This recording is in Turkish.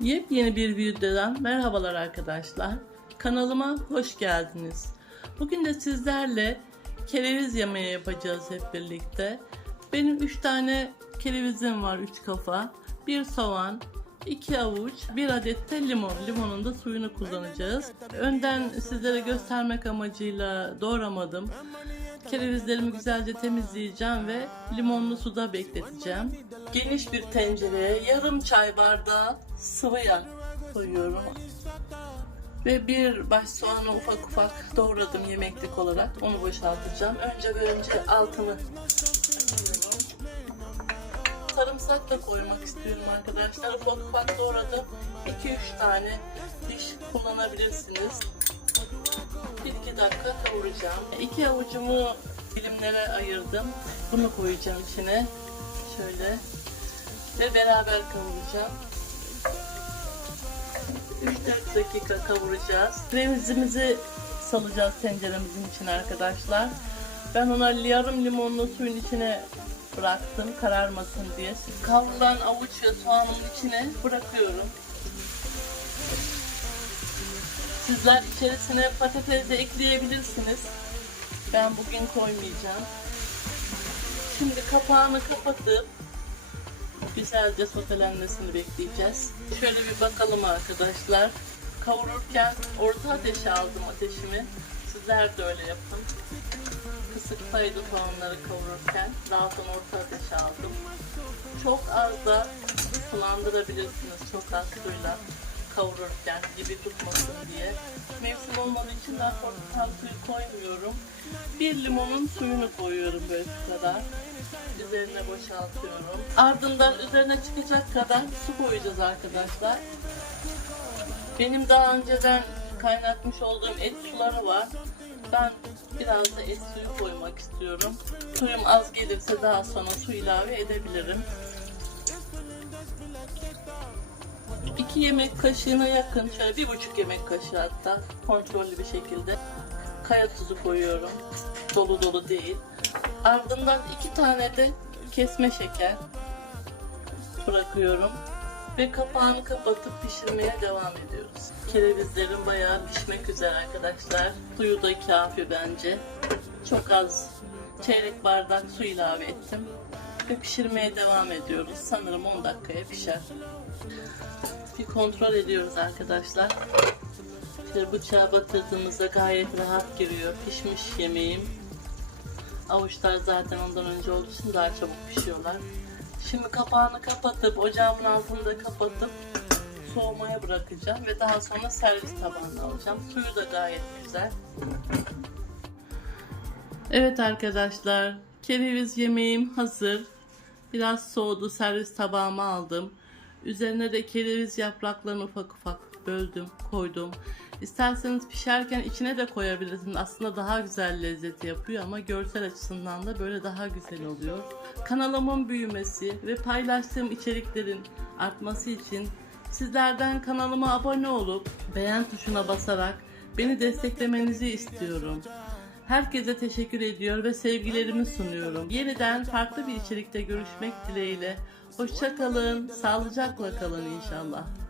Yepyeni bir videodan merhabalar arkadaşlar. Kanalıma hoş geldiniz. Bugün de sizlerle kereviz yemeği yapacağız hep birlikte. Benim 3 tane kerevizim var 3 kafa. 1 soğan, 2 avuç, 1 adet de limon. Limonun da suyunu kullanacağız. Önden sizlere göstermek amacıyla doğramadım. Kerevizlerimi güzelce temizleyeceğim ve limonlu suda bekleteceğim. Geniş bir tencereye yarım çay bardağı sıvı yağ koyuyorum. Ve bir baş soğanı ufak ufak doğradım yemeklik olarak. Onu boşaltacağım. Önce ve önce altını. Sarımsak da koymak istiyorum arkadaşlar. Ufak ufak doğradım. 2-3 tane diş kullanabilirsiniz. 1-2 dakika kavuracağım. 2 avucumu dilimlere ayırdım. Bunu koyacağım içine. Şöyle. Ve beraber kavuracağım. 3-4 dakika kavuracağız. Kremizimizi salacağız tenceremizin içine arkadaşlar. Ben ona yarım limonlu suyun içine bıraktım kararmasın diye. Kavrulan avuç ve soğanın içine bırakıyorum. Sizler içerisine patates de ekleyebilirsiniz. Ben bugün koymayacağım. Şimdi kapağını kapatıp güzelce sotelenmesini bekleyeceğiz. Şöyle bir bakalım arkadaşlar. Kavururken orta ateşe aldım ateşimi. Sizler de öyle yapın. Kısıktaydı soğanları kavururken. Daha sonra orta ateşe aldım. Çok az da sulandırabilirsiniz. Çok az suyla kavururken gibi tutmasın diye. Mevsim olmadığı için daha portakal suyu koymuyorum. Bir limonun suyunu koyuyorum böyle kadar. Üzerine boşaltıyorum. Ardından üzerine çıkacak kadar su koyacağız arkadaşlar. Benim daha önceden kaynatmış olduğum et suları var. Ben biraz da et suyu koymak istiyorum. Suyum az gelirse daha sonra su ilave edebilirim. 2 yemek kaşığına yakın, şöyle bir buçuk yemek kaşığı hatta kontrollü bir şekilde kaya tuzu koyuyorum. Dolu dolu değil. Ardından iki tane de kesme şeker bırakıyorum. Ve kapağını kapatıp pişirmeye devam ediyoruz. Kerevizlerim bayağı pişmek üzere arkadaşlar. Suyu da kafi bence. Çok az çeyrek bardak su ilave ettim. Ve pişirmeye devam ediyoruz. Sanırım 10 dakikaya pişer. Bir kontrol ediyoruz arkadaşlar. Şöyle bıçağa batırdığımızda gayet rahat giriyor. Pişmiş yemeğim. Avuçlar zaten ondan önce olduğu için daha çabuk pişiyorlar. Şimdi kapağını kapatıp ocağımın altını da kapatıp soğumaya bırakacağım ve daha sonra servis tabağına alacağım. Suyu da gayet güzel. Evet arkadaşlar, kereviz yemeğim hazır. Biraz soğudu, servis tabağıma aldım. Üzerine de kereviz yapraklarını ufak ufak böldüm, koydum. İsterseniz pişerken içine de koyabilirsiniz. Aslında daha güzel lezzeti yapıyor ama görsel açısından da böyle daha güzel oluyor. Kanalımın büyümesi ve paylaştığım içeriklerin artması için sizlerden kanalıma abone olup beğen tuşuna basarak beni desteklemenizi istiyorum. Herkese teşekkür ediyor ve sevgilerimi sunuyorum. Yeniden farklı bir içerikte görüşmek dileğiyle. Hoşçakalın, sağlıcakla kalın inşallah.